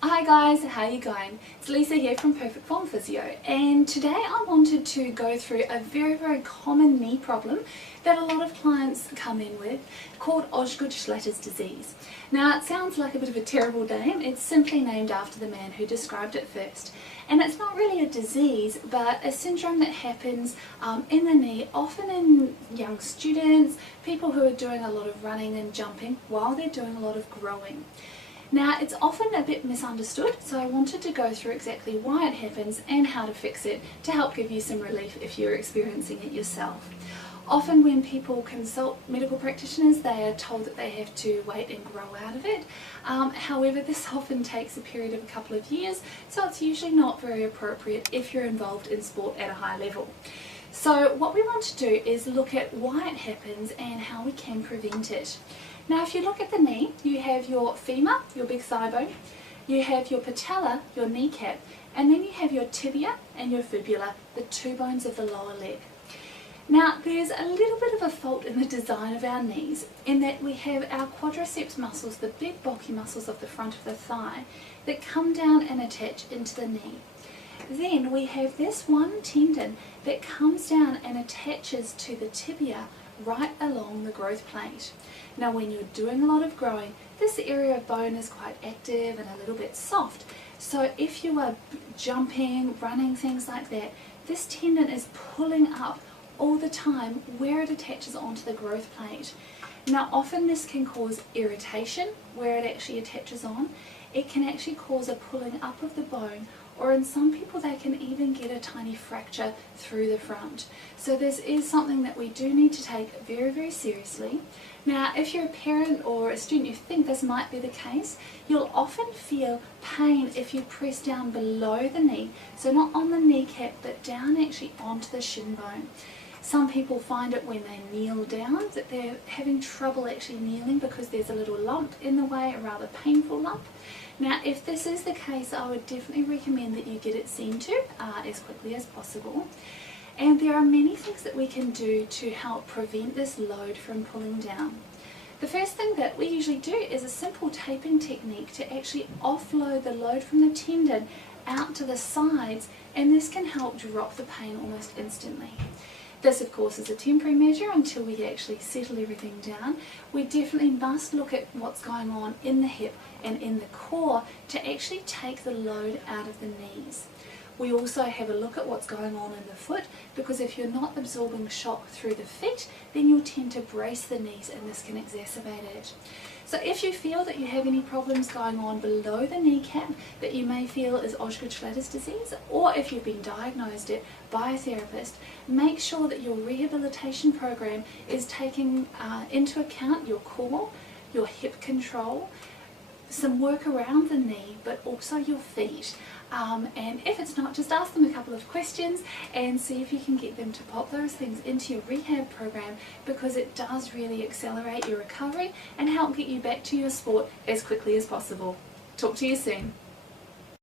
Hi guys, how are you going? It's Lisa here from Perfect Form Physio, and today I wanted to go through a very common knee problem that a lot of clients come in with called Osgood-Schlatters Disease. Now it sounds like a bit of a terrible name. It's simply named after the man who described it first, and it's not really a disease but a syndrome that happens in the knee, often in young students, people who are doing a lot of running and jumping while they're doing a lot of growing. Now it's often a bit misunderstood, so I wanted to go through exactly why it happens and how to fix it to help give you some relief if you're experiencing it yourself. Often when people consult medical practitioners, they are told that they have to wait and grow out of it. However, this often takes a period of a couple of years, so it's usually not very appropriate if you're involved in sport at a high level. So what we want to do is look at why it happens and how we can prevent it. Now if you look at the knee, you have your femur, your big thigh bone, you have your patella, your kneecap, and then you have your tibia and your fibula, the two bones of the lower leg. Now there's a little bit of a fault in the design of our knees in that we have our quadriceps muscles, the big bulky muscles of the front of the thigh, that come down and attach into the knee. Then we have this one tendon that comes down and attaches to the tibia right along the growth plate. Now when you're doing a lot of growing, this area of bone is quite active and a little bit soft. So if you are jumping, running, things like that, this tendon is pulling up all the time where it attaches onto the growth plate. Now often this can cause irritation where it actually attaches on. It can actually cause a pulling up of the bone, or in some people they can even get a tiny fracture through the front. So this is something that we do need to take very seriously. Now if you're a parent or a student, you think this might be the case, you'll often feel pain if you press down below the knee, so not on the kneecap but down actually onto the shin bone. Some people find it when they kneel down, that they're having trouble actually kneeling because there's a little lump in the way, a rather painful lump. Now if this is the case, I would definitely recommend that you get it seen to as quickly as possible. And there are many things that we can do to help prevent this load from pulling down. The first thing that we usually do is a simple taping technique to actually offload the load from the tendon out to the sides, and this can help drop the pain almost instantly. This of course is a temporary measure until we actually settle everything down. We definitely must look at what's going on in the hip and in the core to actually take the load out of the knees. We also have a look at what's going on in the foot, because if you're not absorbing shock through the feet, then you'll tend to brace the knees and this can exacerbate it. So if you feel that you have any problems going on below the kneecap that you may feel is Osgood-Schlatters disease, or if you've been diagnosed it by a therapist, make sure that your rehabilitation program is taking into account your core, your hip control, some work around the knee, but also your feet. And if it's not, just ask them a couple of questions and see if you can get them to pop those things into your rehab program, because it does really accelerate your recovery and help get you back to your sport as quickly as possible. Talk to you soon.